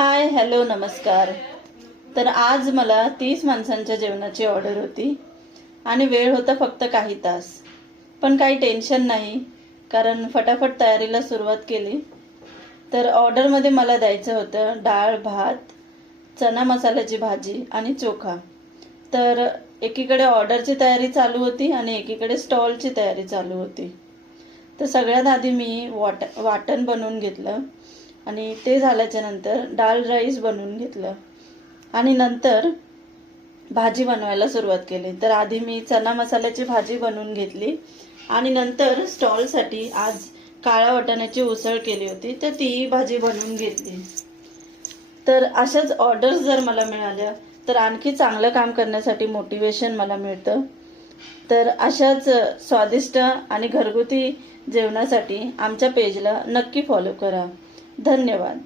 Hi hello नमस्कार. तर आज मला 30 माणसांच्या जेवणाची ऑर्डर होती आणि वेळ होता फक्त काही तास. पण काही टेन्शन नाही, कारण फटाफट तयारीला सुरुवात केली. तर ऑर्डरमध्ये मला द्यायचं होतं डाळ भात, चना मसाल्याची भाजी आणि चोखा. तर एकीकडे ऑर्डरची तयारी चालू होती आणि एकीकडे स्टॉलची तयारी चालू होती. तर सगळ्यात आधी मी वाटण बनवून घेतलं आणि ते झाल्याच्या नंतर डाळ राईस बनवून घेतलं आणि नंतर भाजी बनवायला सुरुवात केली. तर आधी मी चना मसाल्याची भाजी बनवून घेतली आणि नंतर स्टॉलसाठी आज काळ्या वाटाण्याची उसळ केली होती, तर ती भाजी बनवून घेतली. तर अशाच ऑर्डर्स जर मला मिळाल्या तर आणखी चांगलं काम करण्यासाठी मोटिवेशन मला मिळतं. तर अशाच स्वादिष्ट आणि घरगुती जेवणासाठी आमच्या पेजला नक्की फॉलो करा. धन्यवाद.